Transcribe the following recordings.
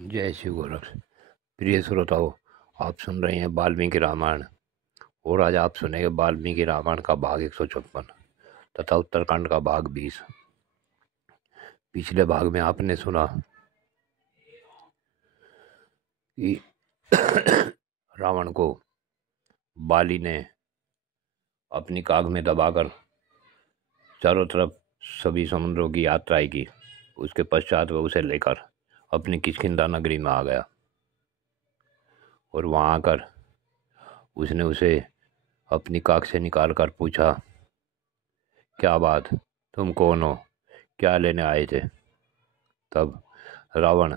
जय श्री गोरख। प्रिय श्रोताओं, आप सुन रहे हैं वाल्मीकि रामायण। और आज आप सुनेंगे वाल्मीकि रामायण का भाग 156 तथा उत्तरकांड का भाग 20। पिछले भाग में आपने सुना कि रावण को बाली ने अपनी काग में दबाकर चारों तरफ सभी समुद्रों की यात्राएं की। उसके पश्चात वह उसे लेकर अपनी किष्किंधा नगरी में आ गया और वहां आकर उसने उसे अपनी काग से निकाल कर पूछा, क्या बात, तुम कौन हो, क्या लेने आए थे? तब रावण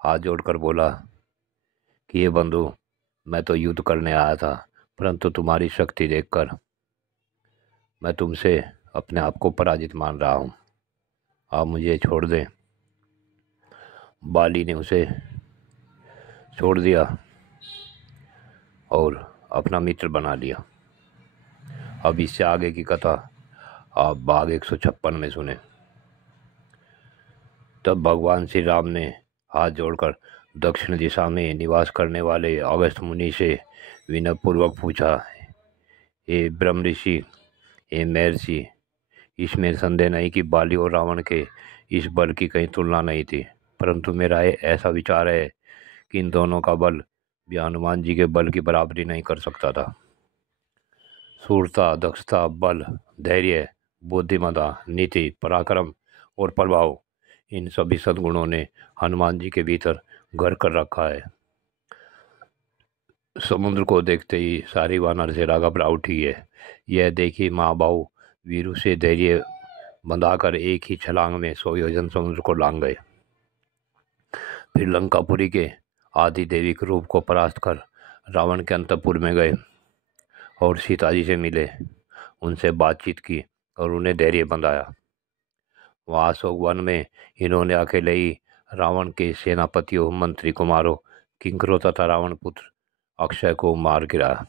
हाथ जोड़कर बोला कि ये बंधु, मैं तो युद्ध करने आया था, परंतु तुम्हारी शक्ति देखकर मैं तुमसे अपने आप को पराजित मान रहा हूँ। आप मुझे छोड़ दें। बाली ने उसे छोड़ दिया और अपना मित्र बना लिया। अब इससे आगे की कथा आप भाग 156 में सुने। तब भगवान श्री राम ने हाथ जोड़कर दक्षिण दिशा में निवास करने वाले अगस्त्य मुनि से विनयपूर्वक पूछा, हे ब्रह्म ऋषि, हे महर्षि, इसमें संदेह नहीं कि बाली और रावण के इस बल की कहीं तुलना नहीं थी, परंतु मेरा ऐसा विचार है कि इन दोनों का बल भी हनुमान जी के बल की बराबरी नहीं कर सकता था। शूरता, दक्षता, बल, धैर्य, बुद्धिमत्ता, नीति, पराक्रम और प्रभाव, इन सभी सद्गुणों ने हनुमान जी के भीतर घर कर रखा है। समुद्र को देखते ही सारी वानर सेना घबरा उठी है। यह देखी महाबाहु वीरू से धैर्य बंधाकर एक ही छलांग में 100 योजन समुद्र को लांग गए। फिर लंकापुरी के आदि दैविक रूप को परास्त कर रावण के अंतपुर में गए और सीता जी से मिले, उनसे बातचीत की और उन्हें धैर्य बंधाया। वहाँ अशोक वन में इन्होंने अकेले ही रावण के सेनापतियों, मंत्री कुमारों, किंकरों तथा रावण पुत्र अक्षय को मार गिराया।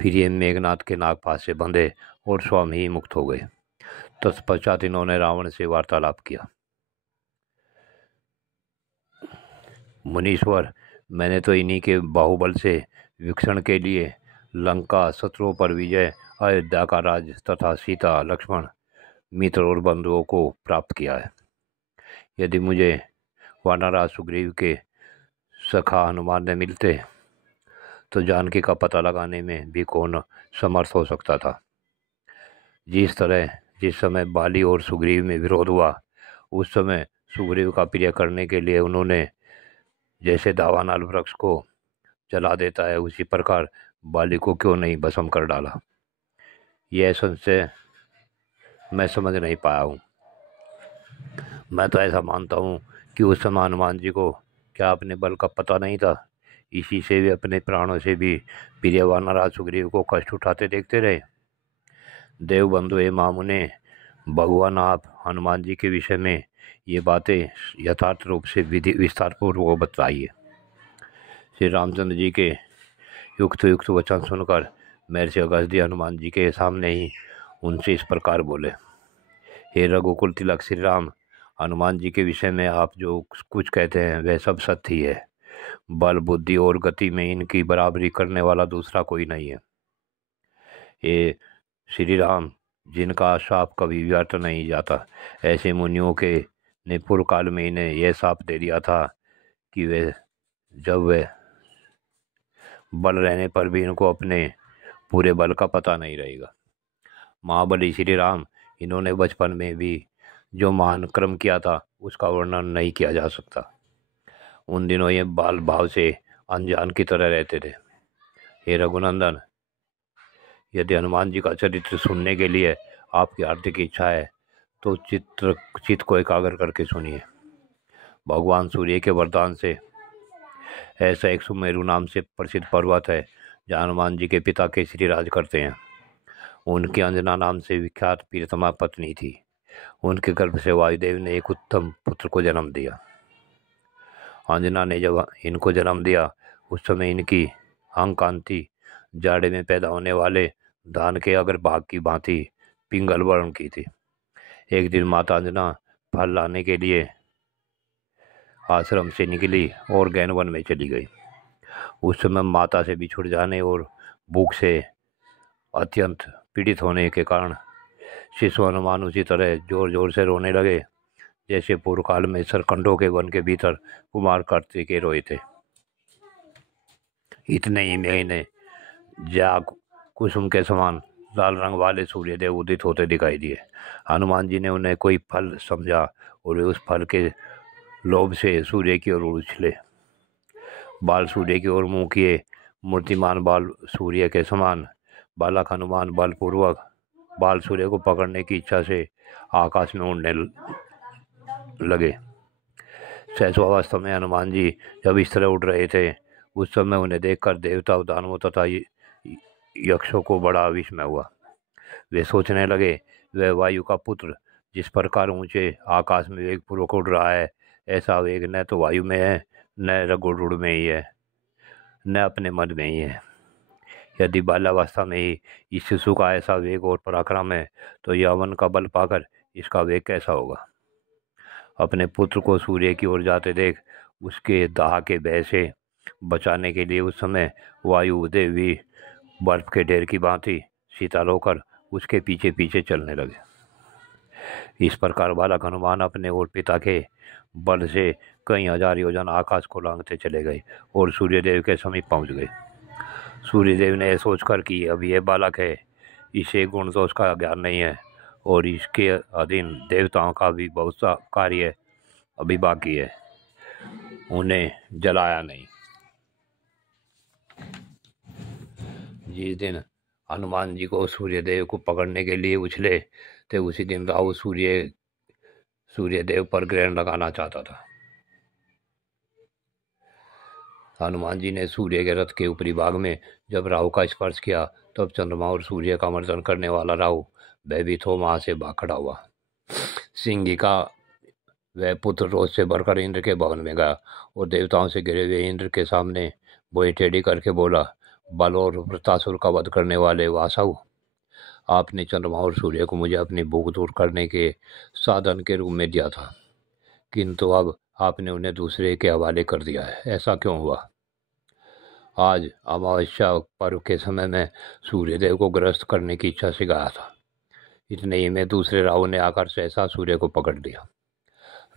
फिर ये मेघनाथ के नागपाश से बंधे और स्वयं ही मुक्त हो गए। तत्पश्चात इन्होंने रावण से वार्तालाप किया। मुनीश्वर, मैंने तो इन्हीं के बाहुबल से वीक्षण के लिए लंका शत्रुओं पर विजय, अयोध्या का राज तथा सीता, लक्ष्मण, मित्र और बंधुओं को प्राप्त किया है। यदि मुझे वानरराज सुग्रीव के सखा हनुमान ने मिलते तो जानकी का पता लगाने में भी कौन समर्थ हो सकता था। जिस समय बाली और सुग्रीव में विरोध हुआ, उस समय सुग्रीव का प्रिय करने के लिए उन्होंने जैसे दावानल वृक्ष को जला देता है, उसी प्रकार बाली को क्यों नहीं भस्म कर डाला। यह संशय मैं समझ नहीं पाया हूँ। मैं तो ऐसा मानता हूँ कि उस समय हनुमान जी को क्या अपने बल का पता नहीं था? इसी से वे अपने प्राणों से भी प्रिय वानरराज सुग्रीव को कष्ट उठाते देखते रहे। देवबंधु हे मामुने, भगवान आप हनुमान जी के विषय में ये बातें यथार्थ रूप से विस्तार पूर्वक बताइए। श्री रामचंद्र जी के युक्त वचन सुनकर महर्षि अगस्त्य हनुमान जी के सामने ही उनसे इस प्रकार बोले, हे रघुकुल तिलक श्री राम, हनुमान जी के विषय में आप जो कुछ कहते हैं वह सब सत्य ही है। बल, बुद्धि और गति में इनकी बराबरी करने वाला दूसरा कोई नहीं है। ये श्री राम, जिनका शाप कभी व्यर्थ नहीं जाता, ऐसे मुनियों के ने पूर्व काल में इन्हें यह शाप दे दिया था कि वे बल रहने पर भी इनको अपने पूरे बल का पता नहीं रहेगा। महाबली श्री राम, इन्होंने बचपन में भी जो महान कर्म किया था उसका वर्णन नहीं किया जा सकता। उन दिनों ये बाल भाव से अनजान की तरह रहते थे। हे रघुनंदन, यदि हनुमान जी का चरित्र सुनने के लिए आपकी हार्दिक इच्छा है तो चित्त को एकाग्र करके सुनिए। भगवान सूर्य के वरदान से ऐसा एक सुमेरु नाम से प्रसिद्ध पर्वत है जहाँ हनुमान जी के पिता केसरी राज करते हैं। उनकी अंजना नाम से विख्यात प्रियतमा पत्नी थी। उनके गर्भ से वायुदेव ने एक उत्तम पुत्र को जन्म दिया। अंजना ने जब इनको जन्म दिया उस समय इनकी अंग कांति जाड़े में पैदा होने वाले धान के अग्रभाग की भांति पिंगल वर्ण की थी। एक दिन माता अंजना फल लाने के लिए आश्रम से निकली और ज्ञानवन में चली गई। उस समय माता से बिछुड़ जाने और भूख से अत्यंत पीड़ित होने के कारण शिशु हनुमान उसी तरह जोर जोर से रोने लगे जैसे पूर्व काल में सरकंडों के वन के भीतर कुमार कार्तिकेय रोए थे। इतने ही में इन्हें जाग कुसुम के समान लाल रंग वाले सूर्यदेव उदित होते दिखाई दिए। हनुमान जी ने उन्हें कोई फल समझा और वे उस फल के लोभ से सूर्य की ओर उछले। बाल सूर्य की ओर मुंह किए मूर्तिमान बाल सूर्य के समान बालक हनुमान बलपूर्वक बाल सूर्य को पकड़ने की इच्छा से आकाश में उड़ने लगे। सहस्वावस्था में हनुमान जी जब इस तरह उड़ रहे थे उस समय उन्हें देखकर देवताओं दानवों तथा यक्षों को बड़ा विस्मय हुआ। वे सोचने लगे, वह वायु का पुत्र जिस प्रकार ऊंचे आकाश में वेग पूर्वक उड़ रहा है, ऐसा वेग न तो वायु में है, न रघुरुड़ में ही है, न अपने मन में ही है। यदि बाल्यावस्था में ही इस शिशु का ऐसा वेग और पराक्रम है तो यौवन का बल पाकर इसका वेग कैसा होगा। अपने पुत्र को सूर्य की ओर जाते देख उसके दाह के भय से बचाने के लिए उस समय वायु देवी बर्फ के ढेर की भांति शीतल होकर उसके पीछे पीछे चलने लगे। इस प्रकार बालक हनुमान अपने और पिता के बल से कई हजार योजन आकाश को लांघते चले गए और सूर्यदेव के समीप पहुंच गए। सूर्यदेव ने सोचकर कि अब यह बालक है, इसे गुण दोष का ज्ञान नहीं है और इसके अधीन देवताओं का भी बहुत सा कार्य अभी बाकी है, उन्हें जलाया नहीं। जिस दिन हनुमान जी को सूर्यदेव को पकड़ने के लिए उछले थे उसी दिन राहु सूर्यदेव पर ग्रहण लगाना चाहता था। हनुमान जी ने सूर्य के रथ के ऊपरी भाग में जब राहु का स्पर्श किया तब चंद्रमा और सूर्य का मर्दन करने वाला राहु भयभीत हो वहां से भाग खड़ा हुआ। सिंह का वह पुत्र रोज से बढ़कर इंद्र के भवन में गया और देवताओं से घिरे हुए इंद्र के सामने बोई टेढ़ी करके बोला, बल और वृतासुर का वध करने वाले वासव, आपने चंद्रमा और सूर्य को मुझे अपनी भूख दूर करने के साधन के रूप में दिया था, किंतु अब आपने उन्हें दूसरे के हवाले कर दिया है, ऐसा क्यों हुआ। आज अमावस्या पर्व के समय में सूर्यदेव को ग्रस्त करने की इच्छा से गया था। इतने ही में दूसरे राहु ने आकर सहसा सूर्य को पकड़ लिया।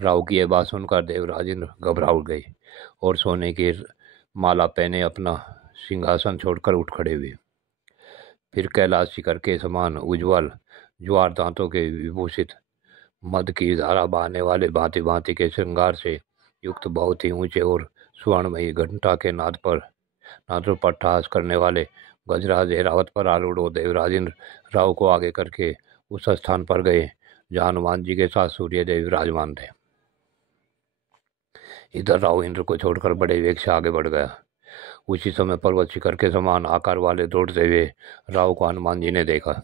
राहु की यह बात सुनकर देवराज इंद्र घबरा उठ गए और सोने की माला पहने अपना सिंहासन छोड़कर उठ खड़े हुए। फिर कैलाश शिखर के समान उज्ज्वल ज्वार दांतों के विभूषित मद की धारा बहाने वाले भांति भांति के श्रृंगार से युक्त बहुत ही ऊंचे और स्वर्णमयी घंटा के नादों पर ठहास करने वाले गजराज ऐरावत पर आरूढ़ देवराज इंद्र राहु को आगे करके उस स्थान पर गए जहाँ हनुमान जी के साथ सूर्यदेव विराजमान थे। इधर राहु इंद्र को छोड़कर बड़े वेग से आगे बढ़ गया। उसी समय पर्वत शिखर के समान आकार वाले दौड़ते हुए राहु को हनुमान जी ने देखा।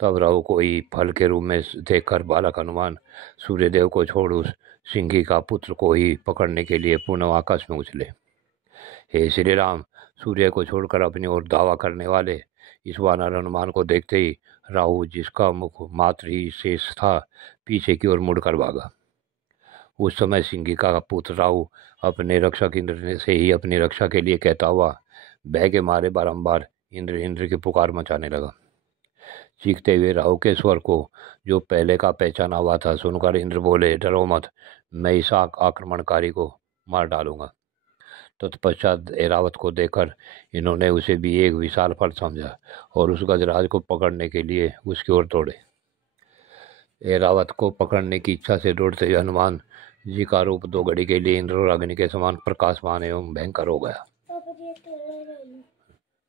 तब राहु को ही फल के रूप में देखकर बालक हनुमान सूर्यदेव को छोड़ उस सिंही का पुत्र को ही पकड़ने के लिए पुनः आकाश में उछले। हे श्री राम, सूर्य को छोड़कर अपनी ओर दावा करने वाले इस वानर हनुमान को देखते ही राहु, जिसका मुख मात्र ही शेष था, पीछे की ओर मुड़कर भागा। उस समय सिंही का पुत्र राहु अपने रक्षक इंद्र से ही अपनी रक्षा के लिए कहता हुआ भय के मारे बारंबार इंद्र इंद्र की पुकार मचाने लगा। चीखते हुए राहु के स्वर को जो पहले का पहचाना हुआ था सुनकर इंद्र बोले, डरो मत, मैं इस आक्रमणकारी को मार डालूंगा। तत्पश्चात ऐरावत को देखकर इन्होंने उसे भी एक विशाल फल समझा और उस गजराज को पकड़ने के लिए उसकी ओर दौड़े। ऐरावत को पकड़ने की इच्छा से दौड़ते हुए हनुमान जी का रूप 2 घड़ी के लिए इंद्र और अग्नि के समान प्रकाशमान एवं भयंकर हो गया।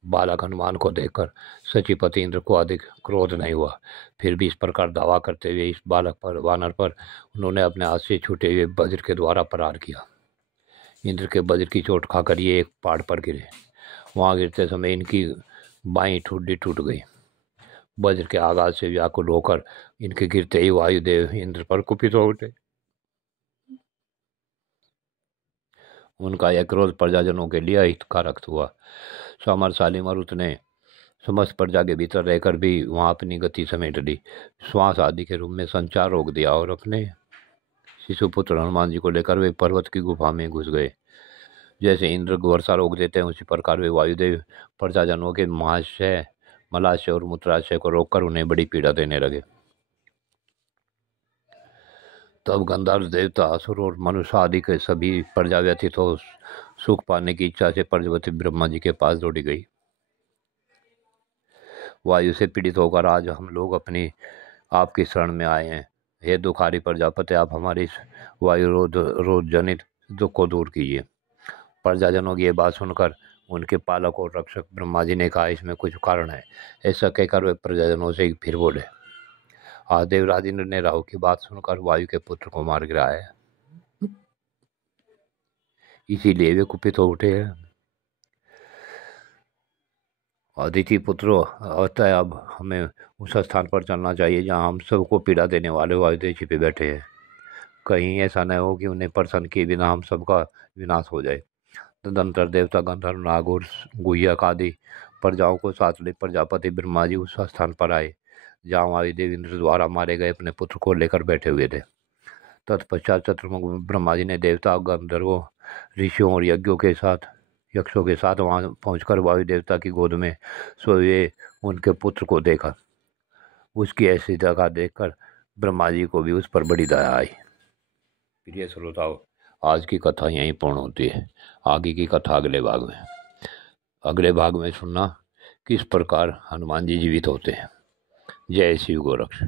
बालक हनुमान को देखकर सचिपति इंद्र को अधिक क्रोध नहीं हुआ। फिर भी इस प्रकार दावा करते हुए इस बालक पर वानर पर उन्होंने अपने हाथ से छूटे हुए वज्र के द्वारा प्रहार किया। इंद्र के वज्र की चोट खाकर ये एक पहाड़ पर गिरे। वहां गिरते समय इनकी बाईं ठुड्डी टूट गई। वज्र के आघात से व्याकुल होकर इनके गिरते ही वायुदेव इंद्र पर कुपित हो उठे। उनका यह क्रोध प्रजाजनों के लिए हितकारक हुआ। सामरशाली मरुत ने समस्त प्रजा के भीतर रहकर भी वहां अपनी गति समेट ली, श्वास आदि के रूप में संचार रोक दिया और अपने शिशुपुत्र हनुमान जी को लेकर वे पर्वत की गुफा में घुस गए। जैसे इंद्र वर्षा रोक देते हैं, उसी प्रकार वे वायुदेव प्रजाजनों के महाशय, मलाशय और मूत्राशय को रोककर उन्हें बड़ी पीड़ा देने लगे। तब गंधर्व देवता, असुर और मनुष्य आदि के सभी प्रजा व्यथित हो सुख पाने की इच्छा से प्रजापति ब्रह्मा जी के पास दौड़ी गई। वायु से पीड़ित होकर आज हम लोग अपनी आपकी शरण में आए हैं। हे दुखारी प्रजापति, आप हमारी इस वायु रोध जनित दुख को दूर कीजिए। प्रजाजनों की ये बात सुनकर उनके पालक और रक्षक ब्रह्मा जी ने कहा, इसमें कुछ कारण है। ऐसा कहकर वे प्रजाजनों से फिर बोले। आज देवराज इंद्र ने राहु की बात सुनकर वायु के पुत्र को मार गिराया, इसीलिए वे कुपित हो उठे हैं। अदिति पुत्रों, अतः अब हमें उस स्थान पर चलना चाहिए जहाँ हम सबको पीड़ा देने वाले वायुदेव छिपे बैठे हैं। कहीं ऐसा न हो कि उन्हें प्रसन्न किए बिना हम सबका विनाश हो जाए। तदंतर देवता, गंधर्व, नाग और गुह्यक आदि प्रजाओं को साथ ले प्रजापति ब्रह्मा जी उस स्थान पर आए जहाँ वायुदेव इंद्र द्वारा मारे गए अपने पुत्र को लेकर बैठे हुए थे। तत्पश्चात चतुर्मुख ब्रह्मा जी ने देवता, गंधर्वों, ऋषियों और यक्षों के साथ वहां पहुंचकर वायु देवता की गोद में सोए उनके पुत्र को देखा। उसकी ऐसी दशा देखकर ब्रह्मा जी को भी उस पर बड़ी दया आई। प्रिय श्रोताओं, आज की कथा यहीं पूर्ण होती है। आगे की कथा अगले भाग में सुनना किस प्रकार हनुमान जी जीवित होते हैं। जय शिव गोरक्ष।